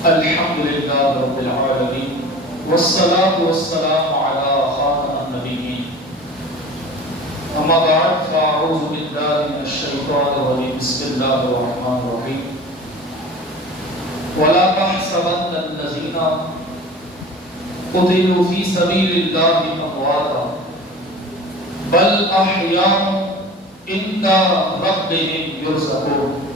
الحمد لله رب العالمين والصلاة والسلام على خاتم النبيين أما بعد فأعوذ بالله من الشيطان الرجيم بسم الله الرحمن الرحيم ولا تحسبن الذين قتلوا في سبيل الله أمواتا بل أحياء عند ربهم يرزقون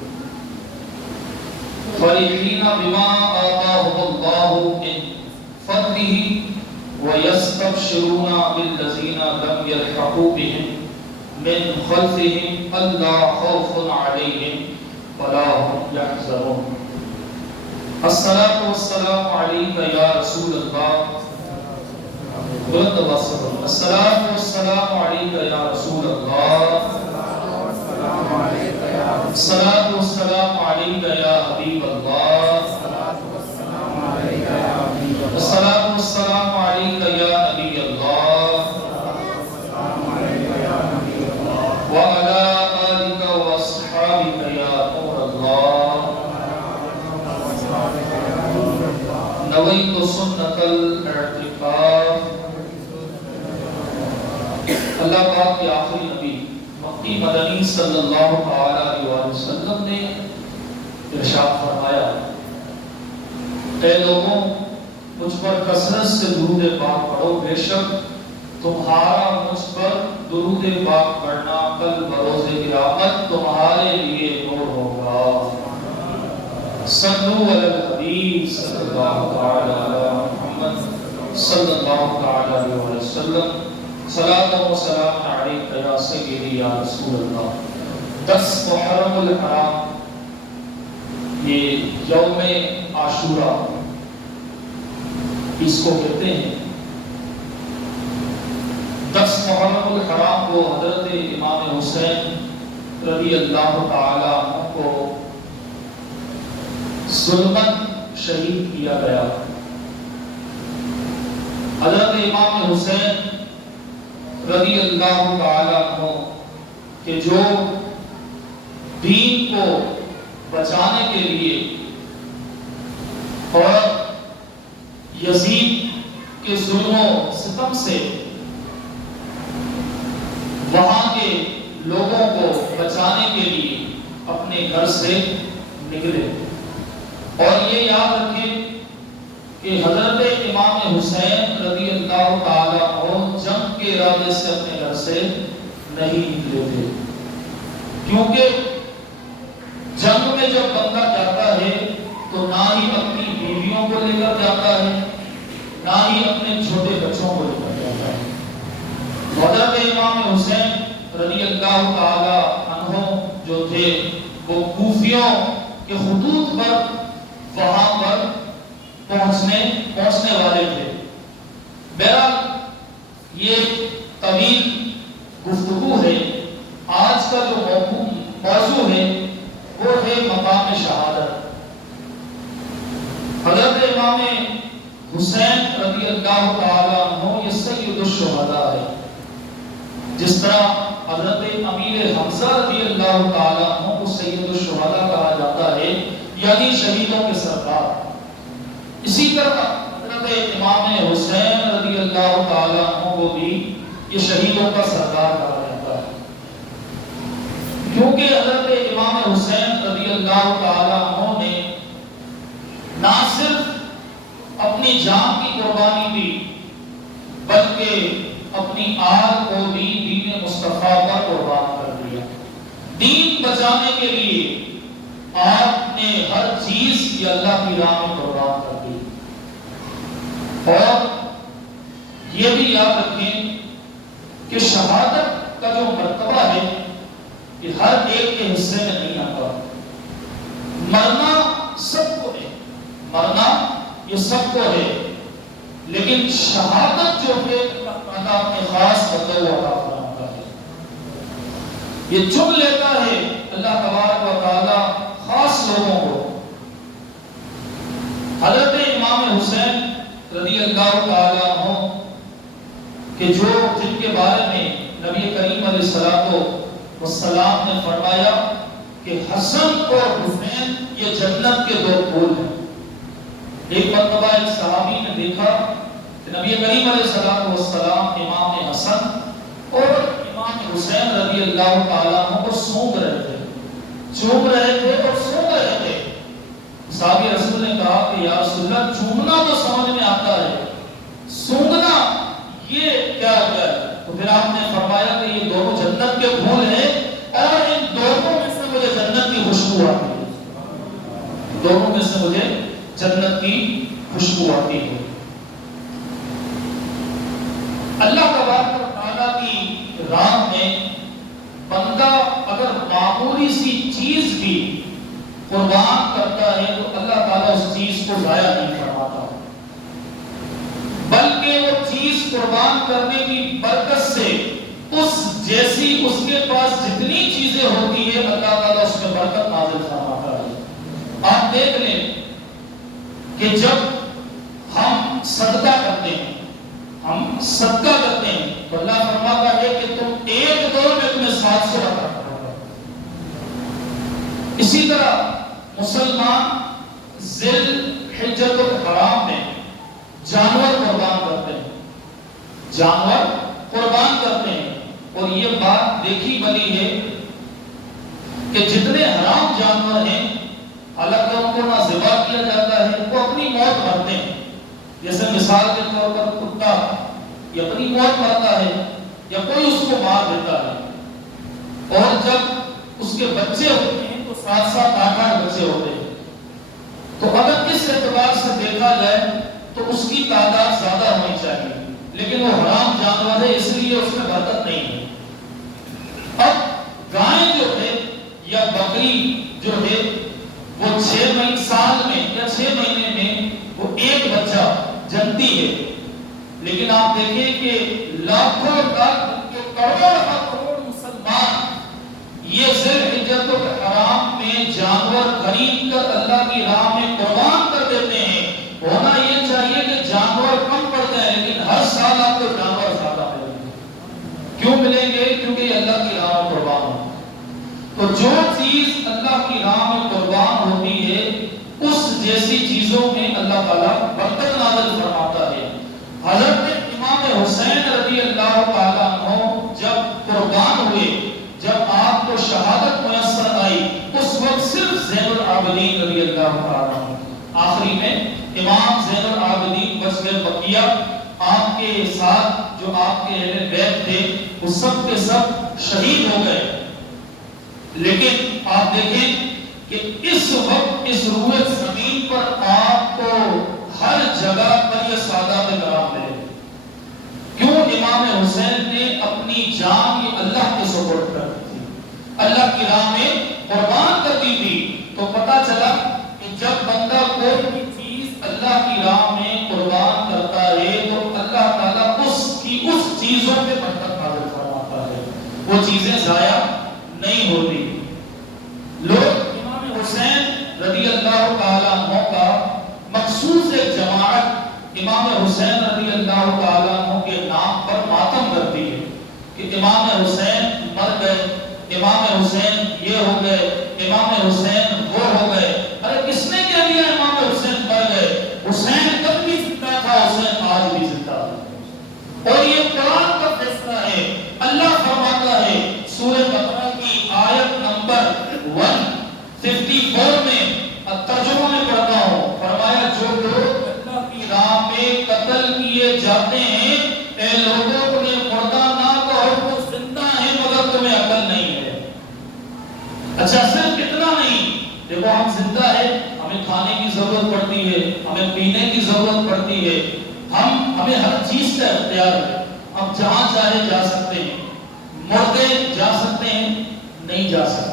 فرحين بما آتاهم الله من فضله ويستبشرون بالذين لم يلحقوا بهم من خلفهم ألا خوف عليهم ولا هم يحزنون الصلاة والسلام عليك يا رسول الله الصلاة والسلام عليك يا رسول الله الصلاة والسلام عليك يا حبيب الله الصلاة والسلام عليك يا نبي الله وعلى آلك وأصحابك يا نور الله نويت سنة الاعتكاف اللہ پاک کے آخری نبی مکی مدنی صلی اللہ علیہ وسلم نے ارشاد فرمایا اے لوگوں مجھ پر کثرت سے درود پاک پڑھو بے شک تمہارا مجھ پر درود پاک پڑھنا کل بروز قیامت تمہارے لیے نور ہوگا صلو علی الحبیب صلی اللہ علیہ محمد صلی اللہ علیہ وسلم صلاۃ و سلام علیک یا سیدی یا رسول اللہ 10 محرم الحرام یہ یوم عاشورہ اس کو کہتے ہیں 10 محرم الحرام کو حضرت امام حسین رضی اللہ تعالی عنہ کو ظلماً شہید کیا گیا حضرت امام حسین رضی اللہ تعالی عنہ کہ جو دین کو بچانے کے لیے اور یزید کے ظلم و ستم سے وہاں کے لوگوں کو بچانے کے لیے اپنے گھر سے نکلے اور یہ یاد رکھیں کہ حضرت امام حسین رضی اللہ تعالی عنہ جنگ کے ارادے سے اپنے گھر سے نہیں نکلے تھے کیونکہ جنگ میں جب بندہ جاتا ہے تو نہ ہی اپنی بیویوں کو لے کر جاتا ہے نہ ہی اپنے چھوٹے بچوں کو لے کر جاتا ہے حضرت امام حسین رضی اللہ تعالی عنہ جو تھے وہ کوفیوں کے خطوط پر وہاں پر پہنچنے والے تھے بہرحال یہ طویل گفتگو ہے آج کا جو موضوع ہے وہ ہے مقام شہادت حضرت امام حسین رضی اللہ تعالی عنہ یہ سید الشہداء ہے جس طرح حضرت امیر حمزہ رضی اللہ تعالی عنہ کو سید الشہداء کہا جاتا ہے یعنی شہیدوں کے سردار اسی طرح حضرت امام حسین رضی اللہ تعالی عنہ کو بھی یہ شہیدوں کا سردار کہا جاتا ہے کیونکہ حضرت امام حسین رضی اللہ تعالی عنہ نے نہ صرف اپنی جان کی قربانی دی بلکہ اپنی آل کو بھی دین مصطفیٰ پر قربان کر دیا دین بچانے کے لیے آپ نے ہر چیز یہ اللہ کی راہ میں قربان کر دی اور یہ بھی یاد رکھیں کہ شہادت کا جو مرتبہ ہے یہ ہر ایک کے حصے میں نہیں آتا مرنا سب کو ہے مرنا یہ سب کو ہے لیکن شہادت جو ہے اللہ اپنے خاص بندوں کو عطا فرماتا ہے یہ چن لیتا ہے اللہ تبارک و تعالی خاص لوگوں کو حضرت امام حسین رضی اللہ تعالی عنہ کہ جن کے بارے میں نبی کریم علیہ السلام نے فرمایا کہ حسن اور حسین یہ جنت کے دو پھول ہیں ایک مرتبہ ایک صحابی نے دیکھا کہ نبی کریم علیہ السلام امام حسن اور امام حسین رضی اللہ تعالیٰ عنہ کو سونگ رہے تھے اور سونگ رہے تھے۔ صحابی رسول نے کہا کہ یا رسول اللہ چومنا تو سمجھ میں آتا ہے، سونگنا یہ کیا ہوتا ہے؟ تو پھر آپ نے فرمایا کہ یہ دونوں جنت کے پھول ہیں اور ان دونوں میں سے مجھے جنت کی خوشبو آتی ہے، دونوں میں سے مجھے جنت کی خوشبو آتی ہے۔ اللہ تبارک و تعالیٰ کی راہ میں بندہ اگر معمولی سی چیز بھی قربان کرتا ہے تو اللہ تعالیٰ اس چیز کو ضائع نہیں فرماتا، بلکہ وہ چیز قربان کرنے کی برکت سے اس جیسی اس کے پاس جتنی چیزیں ہوتی ہیں اللہ تعالیٰ اس میں برکت نازل فرماتا ہے۔ آپ دیکھ لیں کہ جب ہم صدقہ کرتے ہیں تو اللہ فرماتا ہے کہ تم ایک دور میں تمہیں 700 عطا کروں گا۔ اسی طرح مسلمان ذی الحجۃ الحرام میں جانور قربان کرتے ہیں اور یہ بات دیکھی بلی ہے کہ جتنے حرام جانور ہیں حالانکہ ان کو نہ ذبح کیا جاتا ہے، وہ اپنی موت مرتے ہیں۔ جیسے مثال کے طور پر کتا یہ اپنی موت مرتا ہے یا کوئی اس کو مار دیتا ہے، اور جب اس کے بچے ہوتے ہیں تو 7-7 8 بچے ہوتے ہیں، تو اگر اس اعتبار سے دیکھا جائے تو اس کی تعداد زیادہ ہونی چاہیے، لیکن وہ حرام جانور ہے اس لیے اس میں برکت نہیں ہے۔ اب گائے جو ہے یا بکری جو ہے وہ 6 مہینے سال میں یا 6 مہینے میں وہ ایک بچہ جنتی ہے، لیکن آپ دیکھیں کہ لاکھوں کروڑ مسلمان یہ ذی الحجۃ الحرام میں جانور خرید کر اللہ کی راہ میں قربان کر دیتے ہیں۔ ہونا یہ چاہیے کہ جانور کم پڑ جائے لیکن ہر سال آپ کو جانور زیادہ ملیں گے۔ کیوں ملیں گے؟ کیونکہ یہ اللہ کی راہ میں قربان ہو۔ تو جو چیز اللہ کی راہ میں قربان ہوتی ہے اس جیسی چیزوں میں اللہ تعالیٰ برکت نازل فرماتا ہے۔ حضرت امام حسین رضی اللہ تعالیٰ عنہ جب قربان ہوئے، جب آپ کو شہادت میسر آئی، اس وقت صرف زین العابدین رضی اللہ تعالیٰ عنہ، آخری میں امام زین العابدین بچ گئے، بقیہ آپ کے ساتھ جو آپ کے اہل بیت تھے وہ سب کے سب شہید ہو گئے۔ لیکن آپ دیکھیں کہ اس وقت اس روئے زمین پر آپ کو ہر جگہ پر یہ سعادت کرام ملے۔ کیوں؟ امام حسین نے اپنی جان یہ اللہ کے سپرد کر دی تھی، اللہ کی راہ میں قربان کر دی تھی۔ تو پتہ چلا کہ جب بندہ کوئی بھی چیز اللہ کی راہ میں قربان کرتا ہے تو اللہ تعالیٰ اس چیزوں پہ برکت نازل فرماتا ہے، وہ چیزیں ضائع نہیں ہوتی۔ لوگ امام حسین رضی اللہ تعالیٰ عنہ کا مخصوص ایک جماعت امام حسین رضی اللہ تعالیٰ عنہ کے نام پر ماتم کرتی ہے کہ امام حسین مر گئے، امام حسین یہ ہو گئے، امام حسین وہ ہو گئے۔ ارے کس نے کہہ دیا امام حسین مر گئے؟ حسین کب بھی زندہ تھا، حسین آج بھی زندہ ہے، اور یہ قرآن کا فیصلہ ہے۔ اللہ فرماتا ہے سورہ بقرہ کی آیت نمبر 154 میں، ترجمہ میں پڑھتا ہوں، فرمایا جو لوگ اللہ کی راہ میں قتل کیے جاتے ہیں، اے لوگوں کو مردہ نہ کہو، وہ زندہ ہیں مگر تمہیں عقل نہیں ہے۔ اچھا صرف اتنا نہیں، دیکھو ہم زندہ ہیں، ہمیں کھانے کی ضرورت پڑتی ہے، ہمیں پینے کی ضرورت پڑتی ہے، ہمیں ہر چیز کا اختیار ہے، ہم جہاں چاہے جا سکتے ہیں، مردے جا سکتے ہیں نہیں جا سکتے۔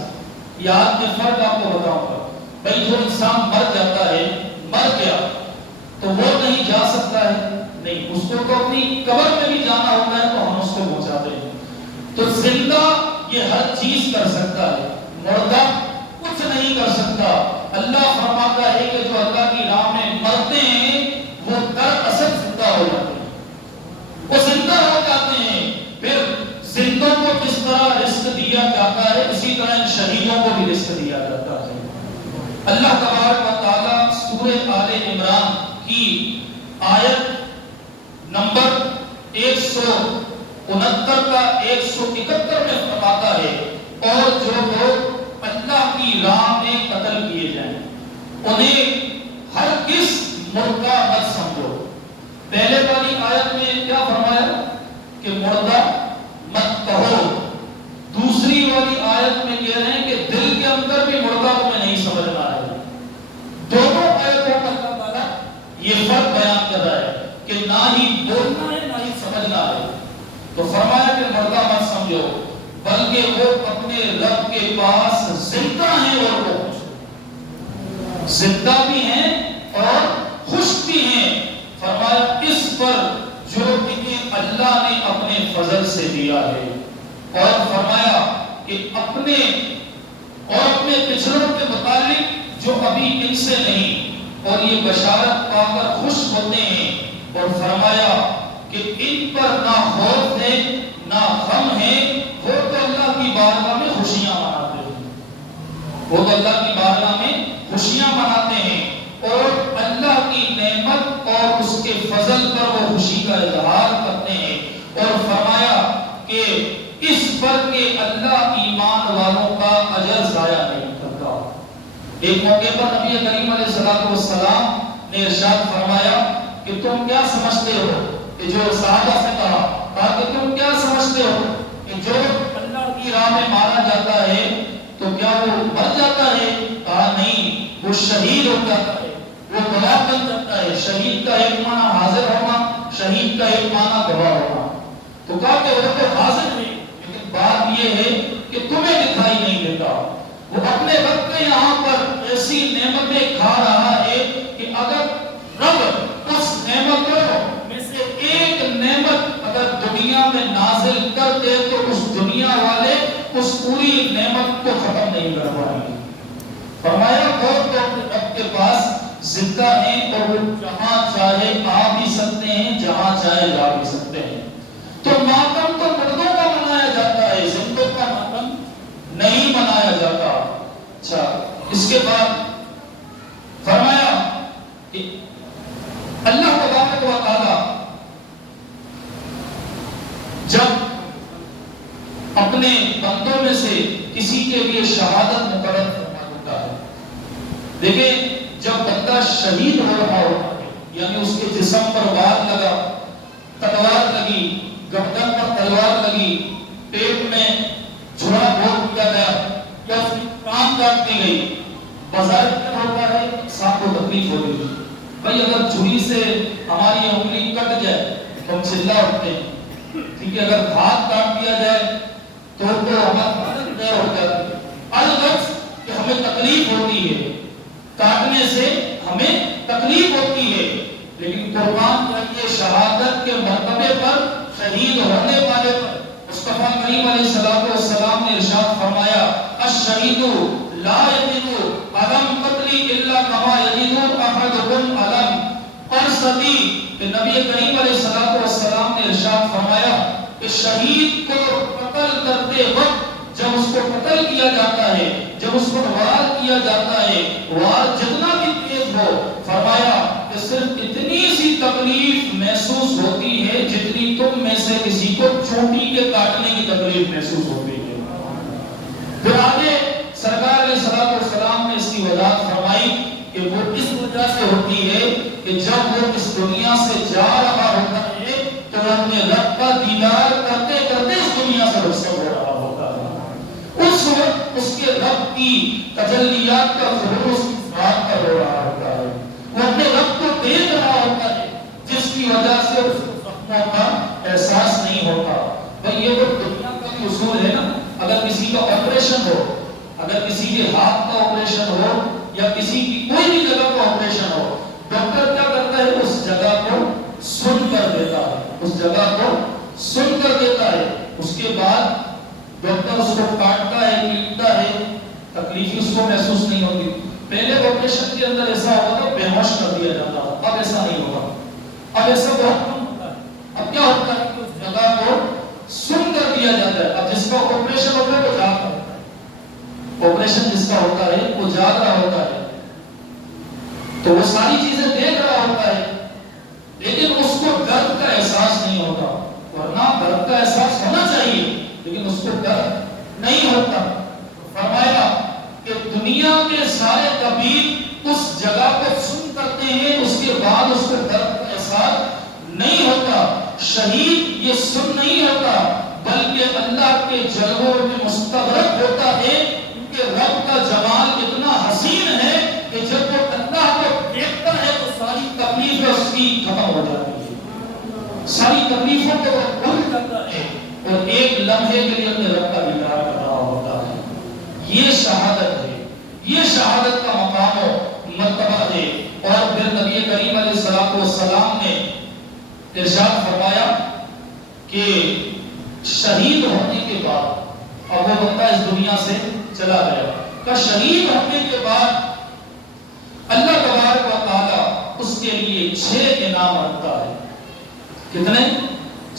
یاد کے فرق آپ کو بتاؤں گا، بھائی جو انسان مر جاتا ہے، مر گیا تو وہ نہیں جا سکتا ہے، نہیں، اس کو تو اپنی قبر میں بھی جانا ہوتا ہے تو ہم اس کو پہنچاتے ہیں۔ تو زندہ یہ ہر چیز کر سکتا ہے، مردہ کچھ نہیں کر سکتا۔ اللہ فرماتا ہے کہ جو اللہ کی راہ میں مرتے ہیں وہ دراصل زندہ ہو جاتے ہیں، وہ زندہ ہو جاتے ہیں۔ پھر زندوں کو کس طرح رزق دیا جاتا ہے اسی طرح ان شہیدوں کو بھی رزق دیا جاتا ہے۔ اللہ تبارک و تعالیٰ سورہ آل عمران کی آیت نمبر 169 کا 171 میں فرماتا ہے، اور جو لوگ اللہ کی راہ میں قتل کیے جائیں انہیں ہرگز مردہ مت سمجھو۔ پہلے والی آیت میں کیا فرمایا کہ مردہ مت کہو، دوسری والی آیت میں کہہ رہے ہیں کہ دل کے اندر بھی مردہ تمہیں نہیں سمجھنا ہے۔ دونوں آیتوں میں اللہ تعالیٰ یہ فرق بیان کر رہا ہے کہ نہ ہی بولنا ہے نہ ہی سمجھنا ہے۔ تو فرمایا کہ مردہ مت سمجھو بلکہ وہ اپنے رب کے پاس زندہ ہیں اور وہ زندہ بھی ہیں اور خوش بھی ہیں۔ فرمایا اس پر جو انہیں اللہ نے اپنے فضل سے دیا ہے، اور فرمایا کہ اپنے پچھڑوں کے متعلق جو ابھی ان سے نہیں، اور یہ بشارت پا کر خوش ہوتے ہیں، اور فرمایا کہ ان پر نہ خوف ہے نہ غم ہے، وہ تو اللہ کی بارگاہ میں خوشیاں مناتے ہیں، وہ تو اللہ کی بارگاہ میں خوشیاں مناتے ہیں، اور اللہ کی نعمت اور اس کے فضل پر وہ خوشی کا اظہار کرتے ہیں۔ اور فرمایا کہ اس پر کہ اللہ ایمان والوں کا اجر ضائع نہیں کرتا۔ ایک موقع پر نبی کریم علیہ السلام نے ارشاد فرمایا کہ تم کیا سمجھتے ہو، کہ جو صحابہ سے کہا کہ تم کیا سمجھتے ہو کہ جو اللہ کی راہ میں مارا جاتا ہے تو کیا وہ مر جاتا ہے؟ کہا نہیں، وہ شہید ہو جاتا ہے، وہ گواہ بن جاتا ہے۔ شہید کا ایک معنی حاضر ہونا، شہید کا ایک معنی گواہ ہونا۔ تو کہا کہ وہ تو حاضر نہیں، لیکن بات یہ ہے کہ تمہیں دکھائی نہیں دیتا۔ وہ اپنے رب کے یہاں پر ایسی نعمتیں کھا رہا ہے کہ اگر رب اس نعمتوں میں سے ایک نعمت اگر دنیا میں نازل کر دے تو اس دنیا والے اس پوری نعمت کو ختم نہیں کر پائیں گے۔ فرمایا وہ تو اپنے رب کے پاس زندہ ہیں، اور وہ جہاں چاہے آ بھی سکتے ہیں، جہاں چاہے جا بھی سکتے ہیں۔ تو ماتم تو مردوں کا منایا جاتا ہے، زندوں کا ماتم نہیں منایا جاتا۔ اچھا، اس کے بعد فرمایا کہ اللہ تبارک و تعالی جب اپنے بندوں میں سے کسی کے لیے شہادت مقرر فرما دیتا ہے، دیکھیں جب بندہ شہید ہو رہا ہوتا ہے، یعنی اس کے جسم پر وار لگا، تلوار لگی، گردن پر تلوار لگی، پیٹ میں چھرا بھوک دیا گیا، یا اس کی کان کاٹ دی گئی، بظاہر کیا ہوتا ہے؟ انسان کو تکلیف ہوگی۔ بھائی اگر چھری سے ہماری انگلی کٹ جائے تو ہم چلا اٹھتے ہیں، ٹھیک ہے، اگر ہاتھ کاٹ دیا جائے تو ہمارا حالت طے ہو جاتی ہے۔ الغرض کہ ہمیں تکلیف ہوتی ہے، کاٹنے سے ہمیں تکلیف ہوتی ہے، لیکن قربان جائیے شہادت کے مرتبے پر، شہید ہونے والے پر مصطفیٰ کریم علیہ السلام نے ارشاد فرمایا الشہید لا یجد علم قتلی الا کما یجد احدکم علم قرصتی، کہ نبی کریم علیہ السلام نے ارشاد فرمایا کہ شہید کو قتل کرتے وقت جب اس کو قتل کیا جاتا ہے، جب اس کو وار کیا جاتا ہے، وار جتنا بھی تیز ہو، فرمایا کہ صرف اتنی سی تکلیف محسوس ہوتی ہے جتنی تم میں سے کسی کو چونٹی کے کاٹنے کی تکلیف محسوس ہوتی ہے۔ پھر آگے سرکار علیہ السلام نے اس کی وضاحت فرمائی کہ وہ اس وجہ سے ہوتی ہے کہ جب وہ اس دنیا سے جا رہا ہوتا ہے تو وہ اپنے رب کا دیدار کرتے کرتے اس دنیا سے رخصت ہو رہا ہوتا ہے۔ اس وقت اس کے رب کی تجلیات کا ظہور اس کی ذات پر ہو رہا ہوتا ہے، وہ اپنے رب کو دیکھ رہا ہوتا ہے، جس کی وجہ سے اس کو زخموں کا احساس نہیں ہوتا۔ بھئی یہ وہ دنیا کا بھی اصول ہے نا، اگر کسی کا آپریشن ہو، اگر کسی کے ہاتھ کا آپریشن ہو یا کسی کی کوئی بھی جگہ کا آپریشن ہو، ڈاکٹر کیا کرتا ہے؟ اس جگہ کو سن کر دیتا ہے، اس جگہ کو سن کر دیتا ہے، اس کے بعد ڈاکٹر اس کو کاٹتا ہے، پیٹتا ہے، تکلیف اس کو محسوس نہیں ہوتی۔ پہلے آپریشن کے اندر ایسا ہوتا تھا بے ہوش کر دیا جاتا تھا، اب ایسا نہیں ہوگا، اب ایسا بہت کم ہوتا ہے۔ اب کیا ہوتا ہے کہ اس جگہ کو سن کر دیا جاتا ہے۔ اب جس کا آپریشن ہوتا ہے وہ جاگ رہا ہوتا ہے، آپریشن جس کا ہوتا ہے وہ جاگ رہا ہوتا ہے، تو وہ ساری چیزیں دیکھ رہا ہوتا ہے۔ شہید یہ سن نہیں ہوتا بلکہ اللہ کے جلووں میں مستغرق ہوتا ہے، کہ رب کا جمال اتنا حسین ہے کہ جب وہ اللہ کو دیکھتا ہے تو ساری تکلیفیں اس کی ختم ہو جاتی ہے، ساری تکلیفوں کو وہ بھول جاتا ہے اور ایک لمحے کے لیے اپنے رب کا دیدار کر رہا ہوتا ہے۔ یہ شہادت ہے، یہ شہادت کا مقام و مرتبہ ہے۔ اور پھر نبی کریم علیہ الصلوۃ والسلام نے ارشاد فرمایا کہ شہید ہونے کے بعد، اب وہ بندہ اس دنیا سے چلا گیا، کہ شہید ہونے کے بعد اللہ تبارک و تعالیٰ اس کے لیے 6 انعام رکھتا ہے۔ کتنے؟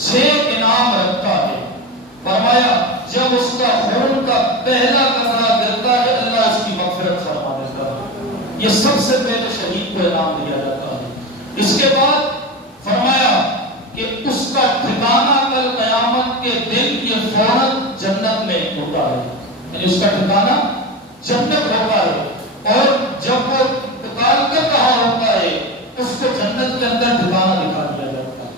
6 انعام رکھتا ہے۔ فرمایا جب اس کا خون کا پہلا قطرہ گرتا ہے اللہ اس کی مغفرت فرما دیتا ہے، یہ سب سے پہلے شہید کو انعام دیا جاتا ہے۔ اس کے بعد فرمایا کہ اس کا ٹھکانہ کل قیامت کے دن یہ فوراً جنت میں ہوتا ہے، یعنی اس کا ٹھکانہ جنت ہوتا ہے، اور جب وہ انتقال کر رہا ہوتا ہے اس کو جنت کے اندر ٹھکانہ دکھا دیا جاتا ہے۔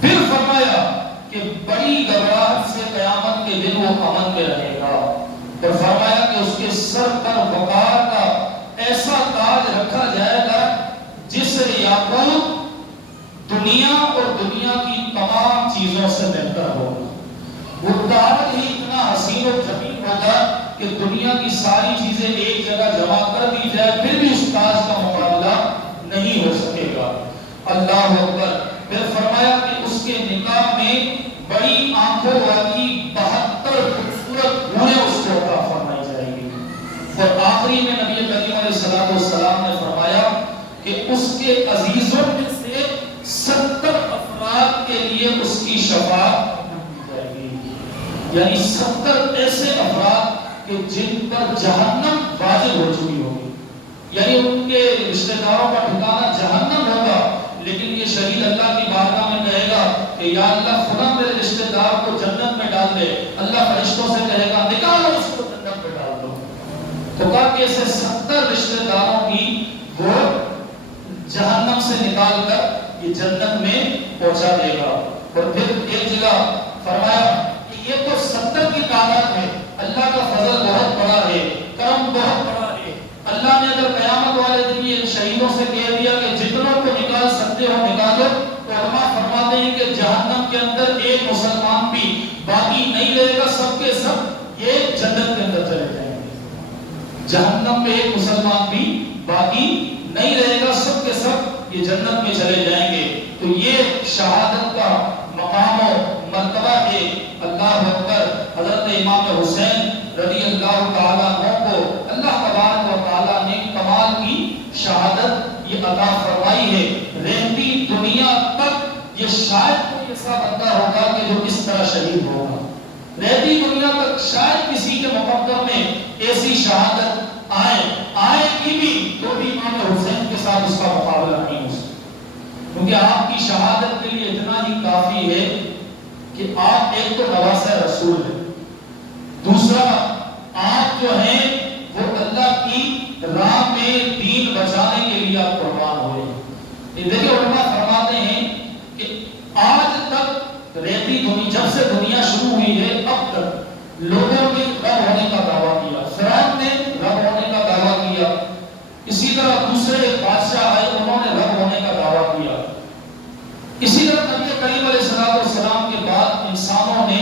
پھر فرمایا کہ بڑی گھبراہٹ سے قیامت کے دن وہ امن میں رہے گا، اور فرمایا کہ اس کے سر پر وقار کا ایسا تاج رکھا جائے گا جس سے یاقوت دنیا اور دنیا کی تمام چیزوں سے بہتر ہوگا۔ وہ تاج ہی اتنا حسین و جمیل ہوگا کہ دنیا کی ساری چیزیں ایک جگہ جمع کر دی جائے پھر بھی اس تاج کا مقابلہ نہیں ہو سکے گا۔ اللہ اکبر۔ پھر فرمایا کہ اس کے نکاح میں بڑی آنکھوں والی 72 خوبصورت حوریں اس کو عطا فرمائی جائیں گی۔ اور آخری میں نبی کریم علیہ السلام نے فرمایا کہ اس کے عزیزوں میں سے 70 افراد کے لیے اس کی شفاعت کی جائے گی، یعنی 70 ایسے افراد کہ جن پر جہنم واجب ہو چکی ہوگی، یعنی ان کے رشتہ داروں کا ٹھکانہ جہنم ہوگا، لیکن یہ شہید اللہ کی بارگاہ میں کہے گا کہ یا اللہ خدا میرے رشتہ دار کو جنت میں ڈال دے، اللہ فرشتوں سے کہے گا نکالو اس کو جنت میں ڈال دو، تو کہا کہ ایسے 70 رشتہ داروں کی وہ جہنم سے نکال کر یہ جنت میں پہنچا دے گا۔ اور پھر ایک جگہ فرمایا کہ یہ تو 70 کی تعداد ہے، اللہ کا فضل بہت بڑا ہے، کرم بہت بڑا ہے۔ اللہ نے اگر قیامت والے دن یہ شہیدوں سے کہہ دیا کہ جتنوں کو نکال سکتے ہو نکالو، تو علماء فرماتے ہیں کہ جہنم کے اندر ایک مسلمان بھی باقی نہیں رہے گا، سب کے سب یہ جنت کے اندر چلے جائیں گے۔ جہنم میں ایک مسلمان بھی باقی نہیں رہے گا، سب کے سب یہ جنت میں چلے جائیں گے۔ تو یہ شہادت کا مقام و مرتبہ ہے۔ اللہ اکبر۔ حضرت امام حسین رضی اللہ تعالیٰ عنہ کو اللہ تبارک و تعالیٰ نے کمال کی شہادت یہ عطا فرمائی ہے۔ رہتی دنیا تک یہ شاید کوئی ایسا بندہ ہوگا کہ جو اس طرح شہید ہوگا، رہتی دنیا تک شاید کسی کے مقدر میں ایسی شہادت آئے کی بھی تو بھی امام حسین کے ساتھ اس کا مقابلہ نہیں ہو سکتا، کیونکہ آپ کی شہادت کے لیے اتنا ہی کافی ہے کہ آپ ایک تو نواسہ رسول ہیں، دوسرا آپ جو ہیں وہ اللہ کی راہ میں دین بچانے کے لیے آپ قربان ہوئے ہیں۔ یہ دیکھیں علماء فرماتے ہیں کہ آج تک رہتی دنیا، جب سے دنیا شروع ہوئی ہے اب تک لوگوں نے رب ہونے کا دعویٰ کیا، فرعون نے رب ہونے کا دعویٰ کیا، اسی طرح دوسرے بادشاہ آئے انہوں نے رب ہونے کا دعویٰ کیا، اسی طرح نبی کریم علیہ السلام کے بعد انسانوں نے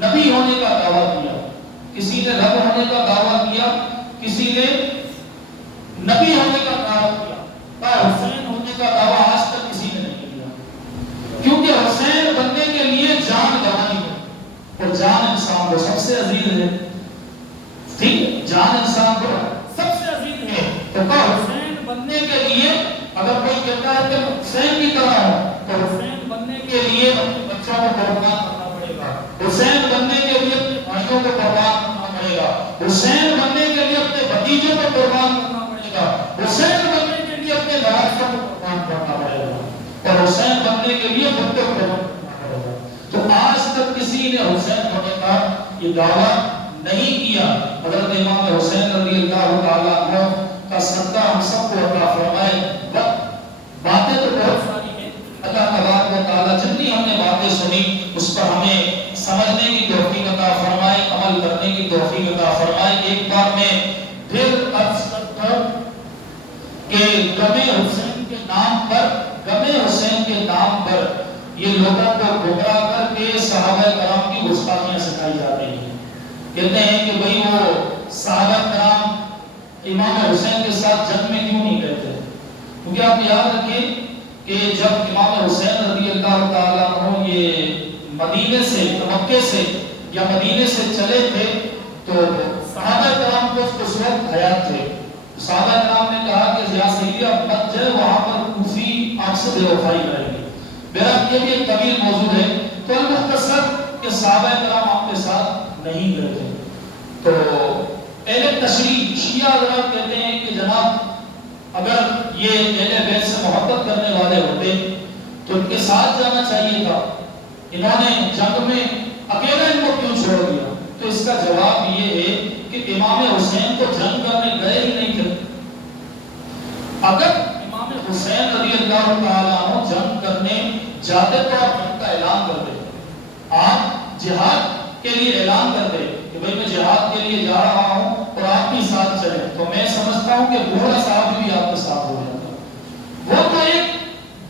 نبی ہونے کا دعویٰ کیا، کسی نے رب ہونے کا دعویٰ کیا، کسی نے نبی ہونے کا دعویٰ کیا، پر حسین ہونے کا دعویٰ آج تک کسی نے نہیں کیا، کیونکہ حسین بننے کے لیے جان گوانی ہے، اور جان انسان کو سب سے عزیز ہے، ٹھیک ہے، جان انسان کو سب سے عزیز ہے، تو حسین بننے کے لیے اگر کوئی کہتا ہے کہ حسین کی طرح ہو تو حسین بننے کے لیے اپنے بچوں کو قربان کرنا پڑے گا، حسین بننے کے لیے اپنے بھائیوں کو قربان کرنا پڑے گا، حسین بننے کے لیے اپنے بھتیجوں کو قربان کرنا پڑے گا، حسین بننے کے لیے اپنے نوازوں کو قربان کرنا پڑے گا، اور حسین بننے کے لیے خود کو قربان کرنا پڑے گا۔ تو آج تک کسی نے حسین ہونے کا یہ دعویٰ نہیں کیا۔ حضرت امام حسین رضی اللہ تعالیٰ عنہ کا صدقہ ہم سب کو عطا فرمائے۔ باتیں تو بہت ساری ہیں، اللہ تبارک و تعالیٰ جتنی یہ لوگوں کو گمراہ کر کے صحابہ کرام کی گستاخیاں سکھائی جا رہی ہیں. کہتے ہیں کہ بھئی وہ صحابہ کرام امام حسین کے ساتھ جنگ میں کیوں نہیں گئے تھے؟ کیونکہ آپ یاد رکھیں کہ جب امام حسین رضی اللہ تعالیٰ عنہ یہ مدینے سے مکے سے یا مدینے سے چلے تھے تو صحابہ کرام کو اس وقت حیات تھے. صحابہ کرام نے کہا کہ یا سیدی آپ مت جائے، وہاں پر کوفی آپ سے بے وفائی کریں گے. میرا یہ بھی ایک طویل موضوع ہے. تو المختصر کہ صحابہ کرام آپ کے ساتھ نہیں گئے تھے. تو اہل تشریع شیعہ حضرات کہتے ہیں کہ جناب اگر یہ اہل بیت سے محبت کرنے والے ہوتے تو ان کے ساتھ جانا چاہیے تھا. انہوں نے جنگ میں اکیلا ان کو کیوں چھوڑ دیا؟ تو اس کا جواب یہ ہے کہ امام حسین تو جنگ کرنے گئے ہی نہیں تھے. اگر امام حسین رضی اللہ تعالیٰ عنہ جنگ کرنے جاتے تو آپ جنگ کا اعلان کر دیں، آپ جہاد کے لیے اعلان کر دیں کہ بھئی میں جہاد کے لیے جا رہا ہوں اور آپ بھی ساتھ چلیں. تو میں سمجھتا ہوں کہ بوڑھا صاحب بھی آپ کے ساتھ ہو جاتا. وہ تو ایک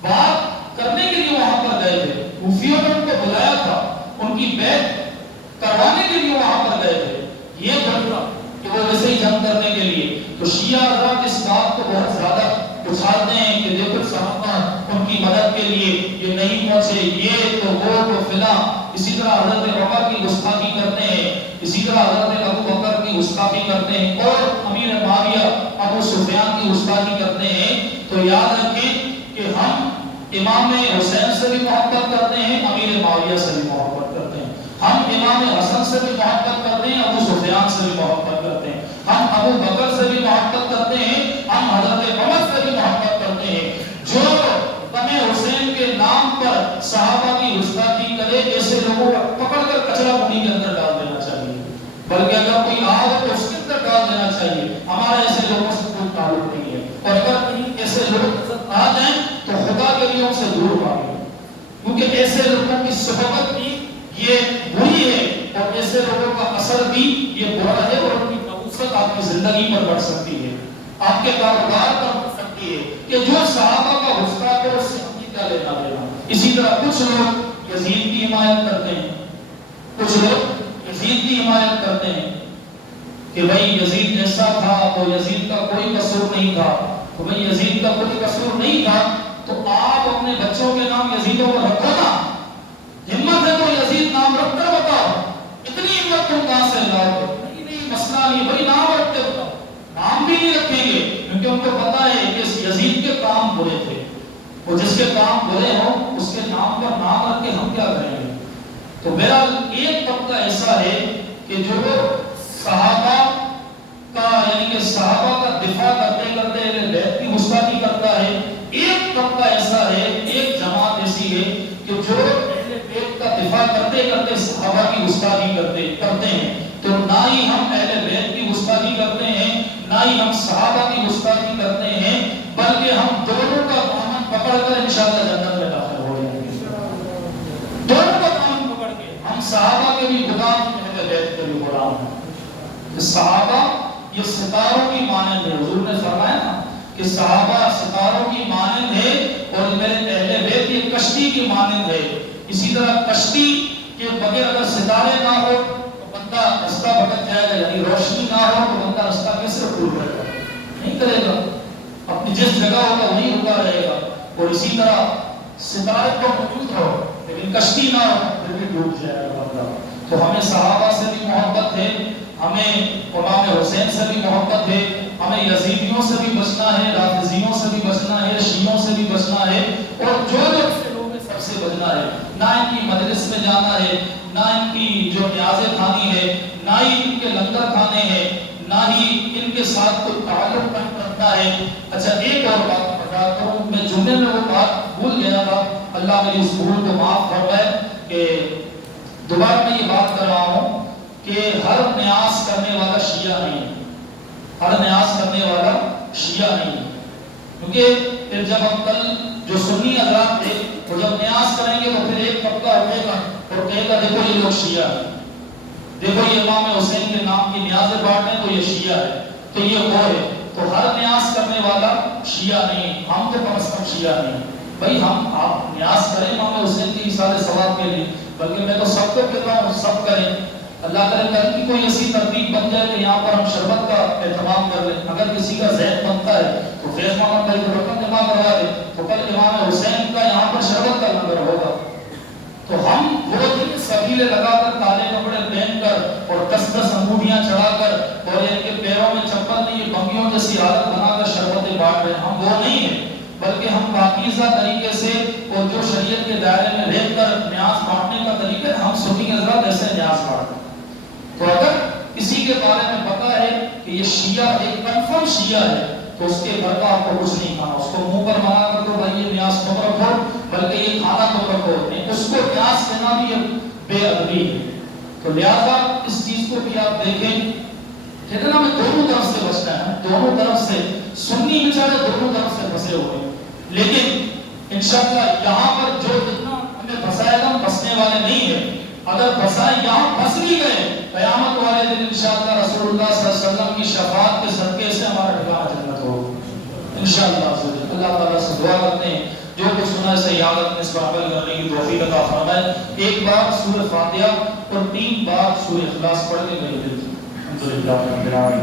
بات کرنے کے لیے وہاں پر گئے تھے، کوفیوں نے ان کو بلایا تھا، ان کی بیعت کروانے کے لیے وہاں پر گئے تھے. یہ بڑھتا کہ وہ ویسے ہی جنگ کرنے کے لیے. تو شیعہ حضرات اس بات کو بہت زیادہ اچھالتے ہیں کہ دیکھو صحابہ ان کی مدد کے لیے یہ نہیں پہنچے، یہ تو وہ تو فلاں. اسی طرح حضرت عمر کی گستاخی کرتے ہیں، اسی طرح حضرت ابو بکر کی گستاخی کرتے ہیں اور امیر معاویہ ابو سفیان کی گستاخی کرتے ہیں. تو یاد رکھیں کہ ہم امام حسین سے بھی محبت کرتے ہیں، امیر معاویہ سے بھی محبت کرتے ہیں. ہم امام حسن سے بھی محبت کرتے ہیں، ابو سفیان سے بھی محبت کرتے ہیں. ہم ابو بکر سے بھی محبت کرتے ہیں، ہم حضرت عمر سے بھی محبت کرتے ہیں. جو غم حسین کے نام پر صحابہ کی گستاخی کرے ایسے لوگوں کو پکڑ کر کچرا پانی کے اندر ڈال دینا چاہیے، بلکہ اگر کوئی آگ تو اس کے اندر ڈال دینا چاہیے. ہمارا ایسے لوگوں سے کوئی تعلق نہیں ہے. اور اگر ایسے لوگ آ جائیں تو خدا کے لیے ان سے دور بھاگیں، کیونکہ ایسے لوگوں کی صحبت بھی یہ بری ہے اور ایسے لوگوں کا اثر بھی یہ برا ہے اور ان کی نبوت آپ کی زندگی پر بڑھ سکتی ہے، آپ کے کاروبار پر بڑھ سکتی ہے. کہ جو صحابہ کا گستاخ ہے اس سے ہم کیا لینا دینا. اسی طرح کچھ لوگ یزید کی حمایت کرتے ہیں، کچھ لوگ یزید کی حمایت کرتے ہیں کہ بھئی یزید ایسا تھا تو یزید کا کوئی قصور نہیں تھا. تو بھئی یزید کا کوئی قصور نہیں تھا تو آپ اپنے بچوں کے نام یزیدوں کو رکھو نا. ہمت ہے تو یزید نام رکھ کر بتاؤ. اتنی ہمت تم کہاں سے لاؤ؟ نہیں مسئلہ نہیں بھائی، نام رکھتے بتاؤ. نام بھی نہیں رکھیں گے کیونکہ ان کو پتا ہے کہ یزید کے کام برے تھے، اور جس کے کام برے ہوں اس کے نام پر نام رکھ کے ہم کیا کریں گے. تو میرا ایک طبقہ ایسا ہے کہ جو صحابہ کا یعنی کہ صحابہ کا دفاع کرتے کرتے بیعت کی گستاخی کرتا ہے. ایک طبقہ ایسا ہے، ایک جماعت ایسی ہے کہ جو بیعت کا دفاع کرتے کرتے صحابہ کی گستاخی کرتے ہیں. تو نہ ہی ہم اہل بیت کی گستاخی کرتے ہیں، نہ ہی ہم صحابہ کی گستاخی کرتے ہیں، بلکہ ہم دونوں کا دامن پکڑ کر انشاءاللہ جنت میں داخل ہو جائیں گے. دونوں کا دامن پکڑ کے ہم صحابہ کے بھی غلام ہیں، اہل بیت کے بھی غلام ہیں. صحابہ یہ ستاروں کی مانند ہے. حضور نے فرمایا نا کہ صحابہ ستاروں کی مانند ہے اور میرے اہل بیت یہ کشتی کی مانند ہے. اسی طرح کشتی کے بغیر اگر ستارے نہ ہو تو بندہ رستہ بھٹک جائے گا، یعنی روشنی نہ ہو تو بندہ رستہ کیسے بھول جائے گا؟ نہیں کرے گا، اپنی جس جگہ ہوگا وہیں رکا رہے گا. اور اسی طرح ستارے تو موجود ہو لیکن کشتی نہ ہو پھر بھی ڈوب جائے گا بندہ. تو ہمیں صحابہ سے بھی محبت ہے، ہمیں امام حسین سے بھی محبت ہے، ہمیں یزیدیوں سے بھی بچنا ہے، رافضیوں سے بھی بچنا ہے، شیعوں سے بھی بچنا ہے، اور جو لوگ سب سے بچنا ہے. نہ ان کی مجلس میں جانا ہے، نہ ان کی جو نیازیں کھانی ہے، نہ ہی ان کے لنگر کھانے ہیں، نہ ہی ان کے ساتھ کوئی تعلق رکھنا ہے. اچھا ایک اور بات بتا کروں، میں جملے میں وہ بات بھول گیا تھا، اللہ میری اس بھول کو معاف فرمائے کہ دوبارہ میں یہ بات کر رہا ہوں کہ ہر نیاز کرنے والا شیعہ نہیں ہے، ہر نیاز کرنے والا شیعہ نہیں ہے. کیونکہ پھر جب ہم کل جو سنی حضرات تھے وہ جب نیاز کریں گے تو پھر ایک طبقہ اٹھے گا اور کہے گا دیکھو یہ لوگ شیعہ ہیں، دیکھو یہ امام حسین کے نام کی نیازیں بانٹ ہیں تو یہ شیعہ ہے، تو یہ وہ ہے. تو ہر نیاز کرنے والا شیعہ نہیں، ہم تو کم از کم شیعہ نہیں. بھائی ہم آپ نیاز کریں امام حسین کی مثال ثواب کے لیے، بلکہ میں تو سب کو کہتا ہوں سب کریں. اللہ کرے کل کی کوئی ایسی ترتیب بن جائے کہ یہاں پر ہم شربت کا اہتمام کر لیں. اگر کسی کا ذہن بنتا ہے تو فیض محمد بھائی کو رقم جمع کروا دے تو کل امام حسین کا یہاں پر شربت کا لنگر ہوگا. تو ہم وہ دن سبیلے لگا کر کالے کپڑے پہن کر اور 10 انگوٹھیاں چڑھا کر اور ان کے پیروں میں چپل نہیں ہے بنگیوں جیسی حالت بنا کر شربتیں بانٹ رہے ہیں. ہم وہ نہیں ہیں، بلکہ ہم پاکیزہ طریقے سے اور جو شریعت کے دائرے میں رہ کر نیاز بانٹنے کا طریقہ ہے، ہم سنی حضرات ایسے نیاز بانٹتے ہیں. تو اگر کسی کے بارے میں پتا ہے کہ یہ شیعہ ایک کنفرم شیعہ ہے تو اس کے گھر کا آپ کو کچھ نہیں کھانا. اس کو منہ پر منع کر دو بھائی یہ نیاز تم رکھو، بلکہ یہ کھانا تم رکھو نہیں. اس کو نیاز کہنا بھی بے ادبی ہے. تو لہٰذا اس چیز کو بھی آپ دیکھیں، کہتے نا ہمیں دونوں طرف سے بچنا ہے. دونوں طرف سے سنی بیچارے دونوں طرف سے پھنسے ہوئے ہیں، لیکن انشاءاللہ یہاں پر جو جتنا ہمیں پھنسائے گا پھنسنے والے نہیں ہیں. اگر پھنسائے یہاں پھنس بھی گئے، قیامت والے دن انشاءاللہ رسول اللہ صلی اللہ علیہ وسلم کی شفاعت کے صدقے سے ہمارا ٹھکانہ جنت ہوگا انشاءاللہ. اللہ تعالیٰ سے دعا کرتے ہیں جو کچھ سنا ہے صحیح یاد رکھنے اس پر عمل کرنے کی توفیق عطا فرمائے. ایک بار سورہ فاتحہ اور 3 بار سورہ اخلاص پڑھ کے میرے دل الحمدللہ رب العالمین.